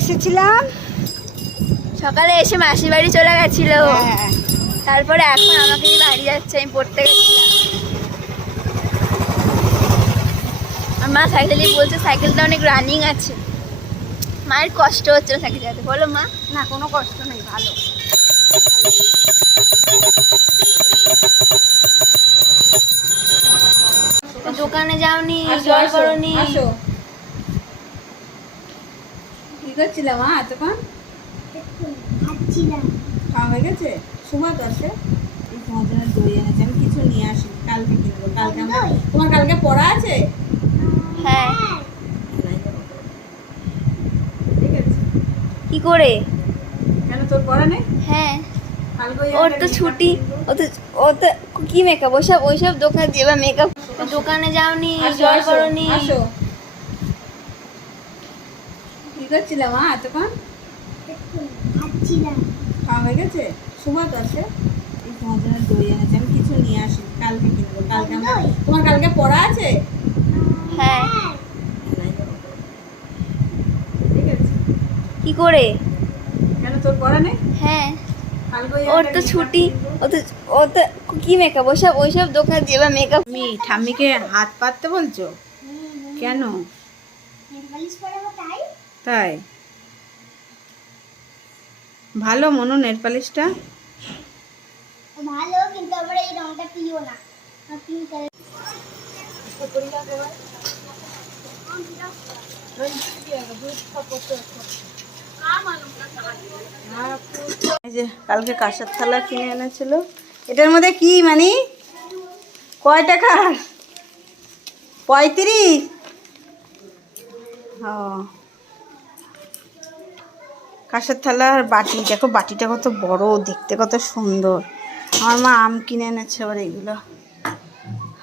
এসেছিলাম। সকালে এসে মাসির বাড়ি চলে গেছিল। হ্যাঁ। তারপরে এখন আমাকে বাড়ি যাচ্ছে আমি পড়তে গেছিলাম। আর মা সাইকেল নিয়ে বলছে সাইকেলটা অনেক রানিং আছে। মায়ের কষ্ট হচ্ছে না সাইকেল চালাতে। বলো মা। না কোনো কষ্ট নেই ভালো। দোকানে যাওনি জল আসো, করনি আসো। কি করছিলাম মা এতক্ষণ? খাওয়া হয়ে গেছে? আছে। এই তোমার জন্য দই এনেছে আমি কিছু নিয়ে আসি কালকে কিনবো কালকে আমরা তোমার কালকে পড়া আছে? হ্যাঁ। কি করে? কেন তোর পড়া নেই? হ্যাঁ। ওর তো ছুটি। ও তো ও তো কি মেকআপ ওসব ওইসব দোকান দিয়ে বা মেকআপ দোকানে যাওনি জল করনি। আসো। কি করছিলাম মা এতক্ষণ খাওয়া হয়ে গেছে? সুমত আছে। এই তোমার জন্য দই এনেছে আমি কিছু নিয়ে আসি কালকে কিনবো কালকে আমরা তোমার কালকে পড়া আছে? হ্যাঁ। ঠিক আছে। কি করে? কেন তোর পড়া নেই? হ্যাঁ। ওর তো ছুটি। ও তো ও তো কি মেকআপ ওইসব দোকান দিয়ে বা মেকআপ তুমি ঠাম্মিকে হাত পাততে বলছো? কেন? তাই? ভালো মনো নেল পালিশটা? ভালো কিন্তু আবার এই রংটা প্রিয় না। পিঙ্ক কালার যে কালকে কাঁসার থালা কিনে এনেছিল। এটার মধ্যে কি মানে? কয় টাকার পঁয়ত্রিশ? ও। কাঁসার থালা আর বাটি, দেখো বাটিটা কত বড়, দেখতে কত সুন্দর। আমার মা আম কিনে এনেছে আবার এগুলো।